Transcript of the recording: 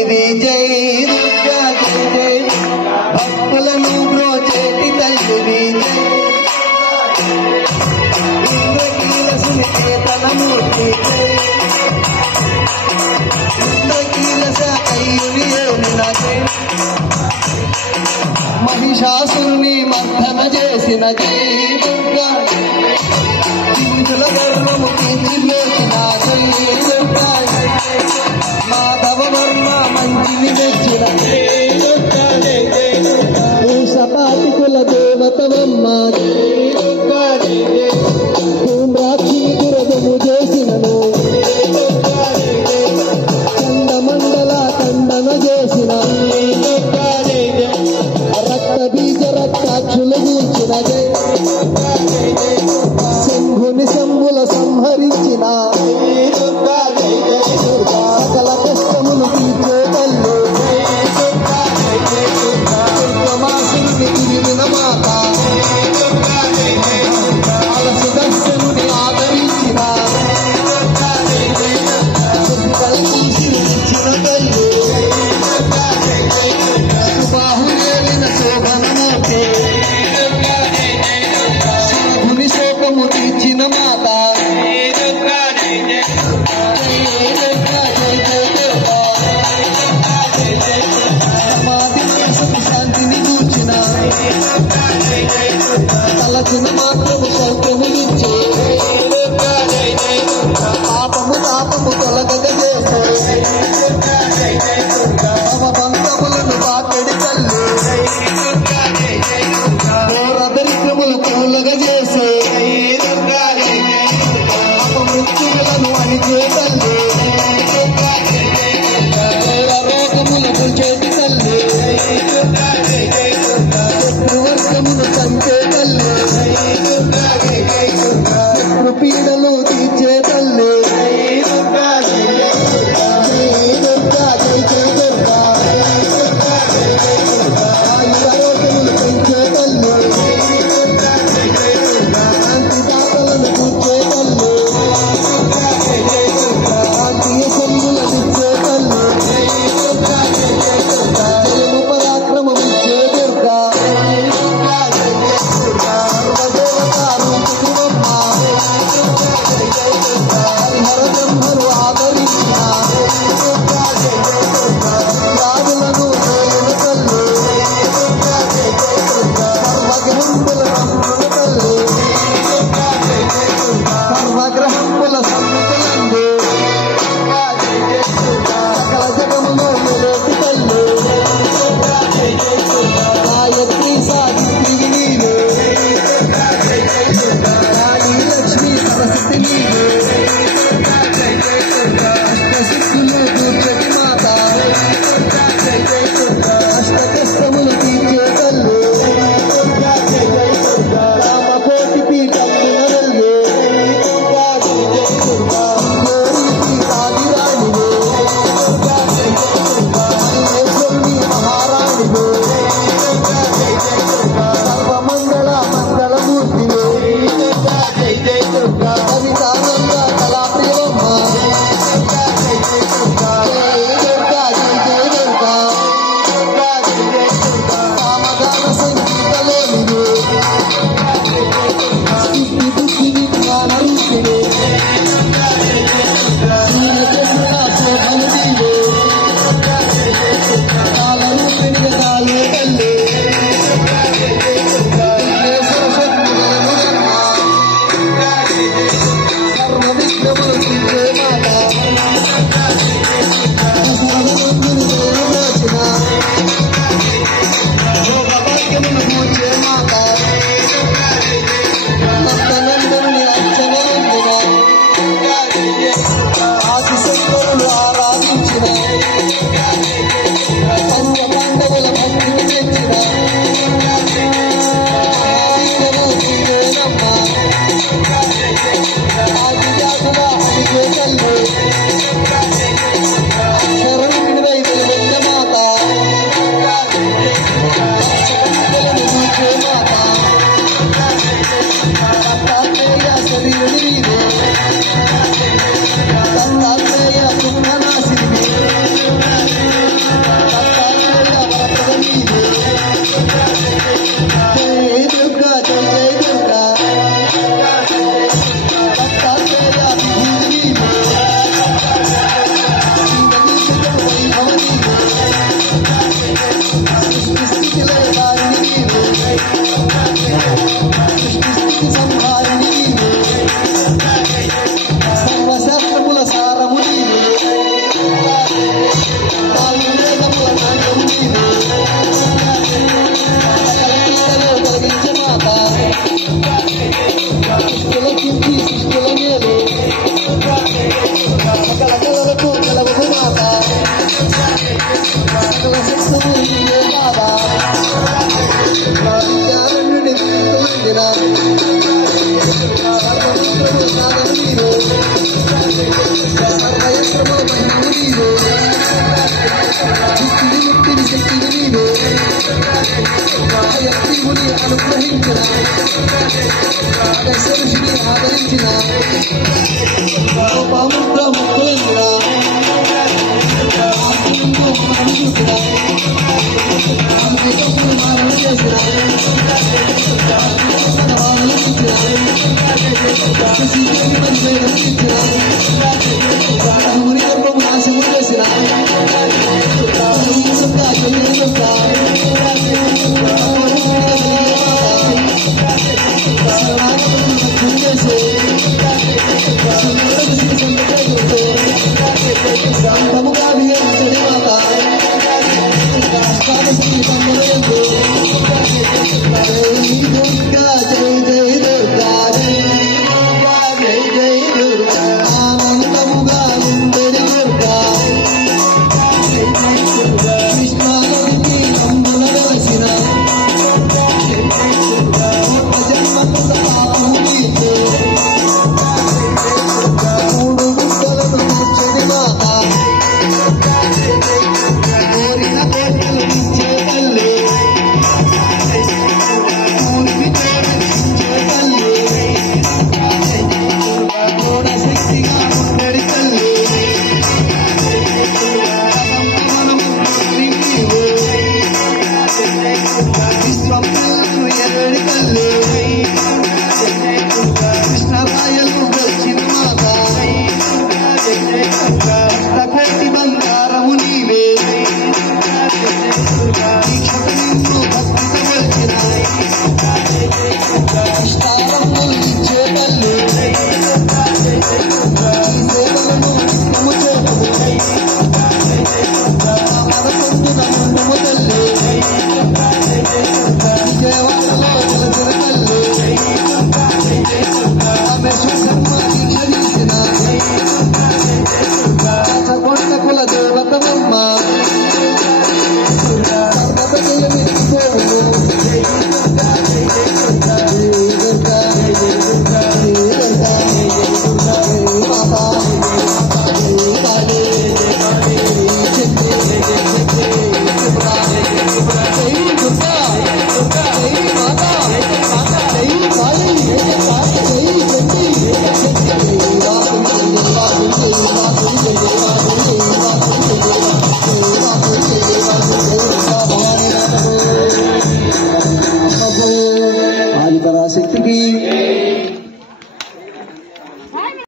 తల్లివి జై దుర్గా జై జై భక్తులను బ్రోచేటి తల్లివి జై ఇంద్రకీల సునికేతనమూర్తి జై ఇంద్రకీల శాకయ్యుని ఏలిన జై మహిషాసురుని మర్దన చేసిన జై దుర్గా చిందుల గర్వము తీర్చివేసిన జై దుర్గా మాధవ వర్మ మంచిని మెచ్చిన జై దుర్గా జై జై సపాటి కుల దేవతవమ్మ జై దుర్గా జై జై ధూమ్రాక్షి దురదము చేసినను చండమండల ఖండన చేసిన రక్త బీజ రక్తాక్షులు కూర్చిన జై శంభుని శంభుల సంహరించిన సకల కష్టములు తీర్చే తల్లి దుర్గమాసుని తిరిగిన మాత అలసుదర్శనుని ఆదరించిన ఇచ్చిన తల్లి సుబాహులేలిన శోభనమూర్తి సాధుని శోకము తీర్చిన మాత సమాధి మనసుకు శాంతిని కూర్చిన తలచిన మాత్రము సౌఖ్యములిచ్చే పాపము తాపము తొలగగ చేసే తమ బంధములను పాకెడి తల్లి దరిద్రములు కూలగ చేసే అపమృత్యులను అణిచే తల్లి రోగములకు చేతి తల్లి శత్రువర్గమును చంపే తల్లి శత్రు పీడలు తీర్చే తల్లి ఆయురోగములు పెంచే తల్లి శాంతిదాతలను కూర్చే తల్లి శాంతియ చెల్లులనిచ్చే తల్లి జయము పరాక్రమమిచ్చే దుర్గా సర్వదేవతారూపిణివమ్మ హరిహర బ్రహ్మను ఆదరించిన రాజులను నేలిన తల్లి సర్వగ్రహముల సంతుల తల్లి సర్వగ్రహముల సంతులందు సకల జగములో నిలేటి తల్లి గాయత్రి సావిత్రి నీవే కాళీ లక్ష్మీ సరస్వతి నీవే అష్టసిద్ధులు కూర్చటి మాత అష్ట కష్టములు తీర్చే తల్లి రామకోటి పీఠమున వెల్వే గోరీ పీఠాదిరాణివే మల్లేశ్వరుని మహారాణివే సర్వమంగళ మంగళమూర్తివే కవితానంద కళాప్రియమ్మ జై దుర్గా జై జై దుర్గా సామగాన సంగీతలోనివే సిద్ధి బుద్ధి విజ్ఞాన రూపిణే సూర్యచంద్ర శోభను నీవే కాల రూపిణి కాలే తల్లి విఘ్నేశ్వర శక్తులను సర్వ విఘ్నములు తీర్చే మాత దశరథనందుని వేరుమోచిన భోగభాగ్యమును కూర్చే మాత నందనందనుని అర్చనందున ఆదిశంకరులు ఆరాధించిన సర్వ పాండవుల భక్తిని మెచ్చిన ఆదిశను నీవేనమ్మ ఆదిజాతుల అడిగే తల్లి అక్షరూపిణివై వెలుగొంద మాత అక్షరవిద్యలను చూచే మాత దత్తాత్రేయ శరీరుని నీవే దత్తాత్రేయ దుఃఖనాశిని కలకలకు కలవకు మాత సకల శిక్షము నీవే బాబా నా విద్యారణ్యుని దిక్కుమందిన నా ధర్మపుత్రుడు నాదను నీవు సర్వయత్రము మహిమము నీవు ముక్తిని ముక్తిని శక్తిని నీవు యత్నిముని అనుగ్రహించిన దశరుషిని ఆదరించిన పాముద్ర ముక్కులందిన ఆత్మీయంతో అనుసూచిన ఆత్మీయతను మారణ చేసిన ఆత్మీయతను ఆలోచించిన శిశువుని పరిచయం ఇచ్చిన